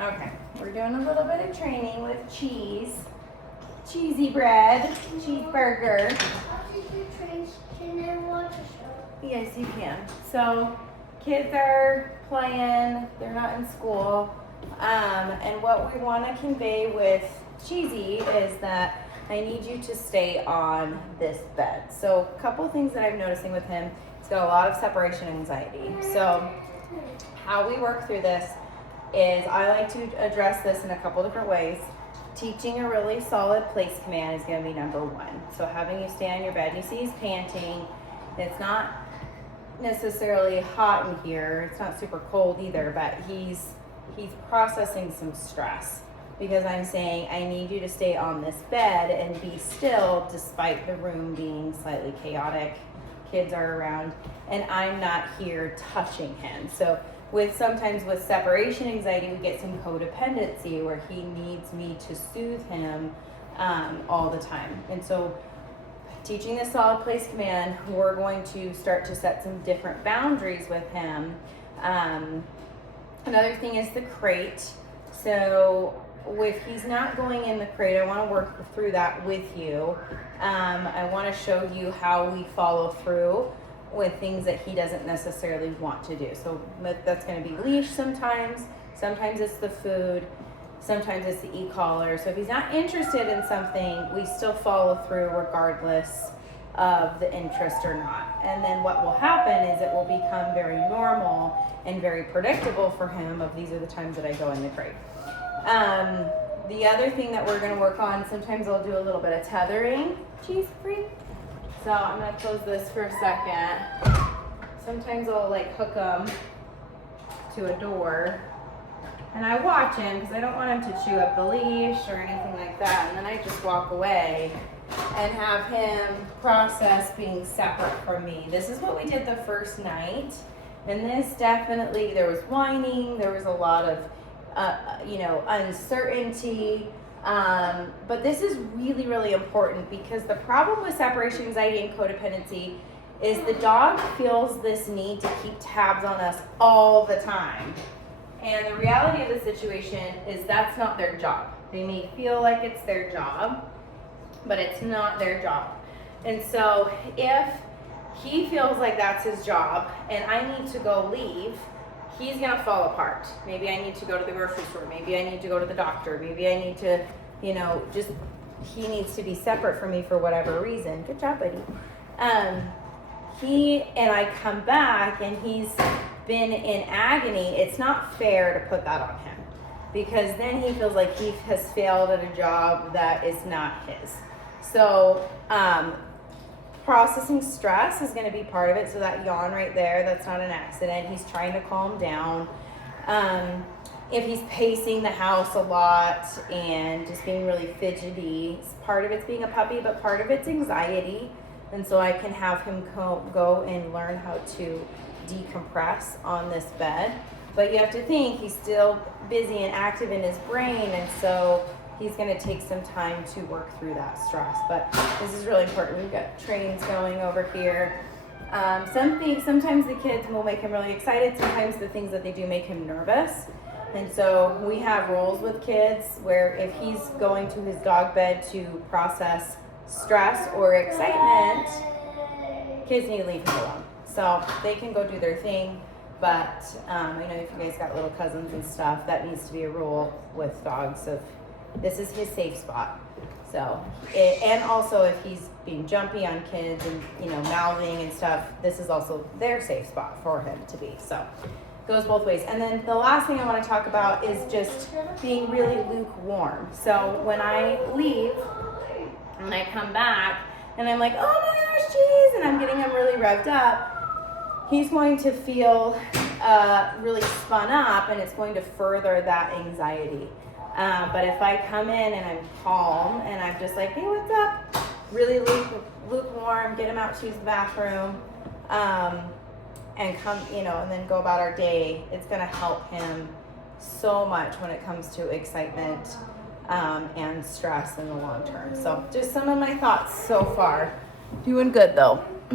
Okay, we're doing a little bit of training with cheese. Cheesy bread, cheeseburger. Can I watch a show? Yes, you can. So, kids are playing, they're not in school. And what we want to convey with Cheesy is that I need you to stay on this bed. So, a couple things that I'm noticing with him, he's got a lot of separation anxiety. So, how we work through this is I like to address this in a couple different ways. Teaching a really solid place command is going to be number one. So having you stay on your bed, you see he's panting. It's not necessarily hot in here. It's not super cold either, but he's processing some stress because I'm saying I need you to stay on this bed and be still despite the room being slightly chaotic. Kids are around and I'm not here touching him. So sometimes with separation anxiety, we get some codependency where he needs me to soothe him all the time. And so teaching the solid place command, we're going to start to set some different boundaries with him. Another thing is the crate. So if he's not going in the crate, I want to work through that with you. I want to show you how we follow through with things that he doesn't necessarily want to do. So that's going to be leash sometimes it's the food, sometimes it's the e-collar. So if he's not interested in something, we still follow through regardless of the interest or not. And then what will happen is it will become very normal and very predictable for him of these are the times that I go in the crate. The other thing that we're going to work on, sometimes I'll do a little bit of tethering. Cheese free. So I'm going to close this for a second. Sometimes I'll like hook them to a door and I watch him because I don't want him to chew up the leash or anything like that. And then I just walk away and have him process being separate from me. This is what we did the first night. And this definitely, there was whining, there was a lot of, uncertainty. But this is really, really important because the problem with separation anxiety and codependency is the dog feels this need to keep tabs on us all the time. And the reality of the situation is that's not their job. They may feel like it's their job, but it's not their job. And so if he feels like that's his job and I need to go leave, he's gonna fall apart. Maybe I need to go to the grocery store. Maybe I need to go to the doctor. Maybe I need to, he needs to be separate from me for whatever reason. Good job, buddy. I come back and he's been in agony. It's not fair to put that on him because then he feels like he has failed at a job that is not his. So, processing stress is going to be part of it. So that yawn right there, that's not an accident. He's trying to calm down. If he's pacing the house a lot and just being really fidgety, part of it's being a puppy, but part of it's anxiety. And so I can have him go and learn how to decompress on this bed. But you have to think he's still busy and active in his brain, and so he's going to take some time to work through that stress. But this is really important. We've got trains going over here. Sometimes the kids will make him really excited. Sometimes the things that they do make him nervous. And so we have roles with kids where if he's going to his dog bed to process stress or excitement, kids need to leave him alone. So they can go do their thing. But if you guys got little cousins and stuff, that needs to be a rule with dogs of this is his safe spot. So, and also if he's being jumpy on kids and, mouthing and stuff, this is also their safe spot for him to be. So it goes both ways. And then the last thing I want to talk about is just being really lukewarm. So when I leave and I come back and I'm like, oh my gosh, geez, and I'm getting him really revved up, he's going to feel really spun up and it's going to further that anxiety. But if I come in and I'm calm and I'm just like, hey, what's up? Really lukewarm, get him out to use the bathroom, and come, and then go about our day, it's going to help him so much when it comes to excitement and stress in the long term. So just some of my thoughts so far. Doing good though.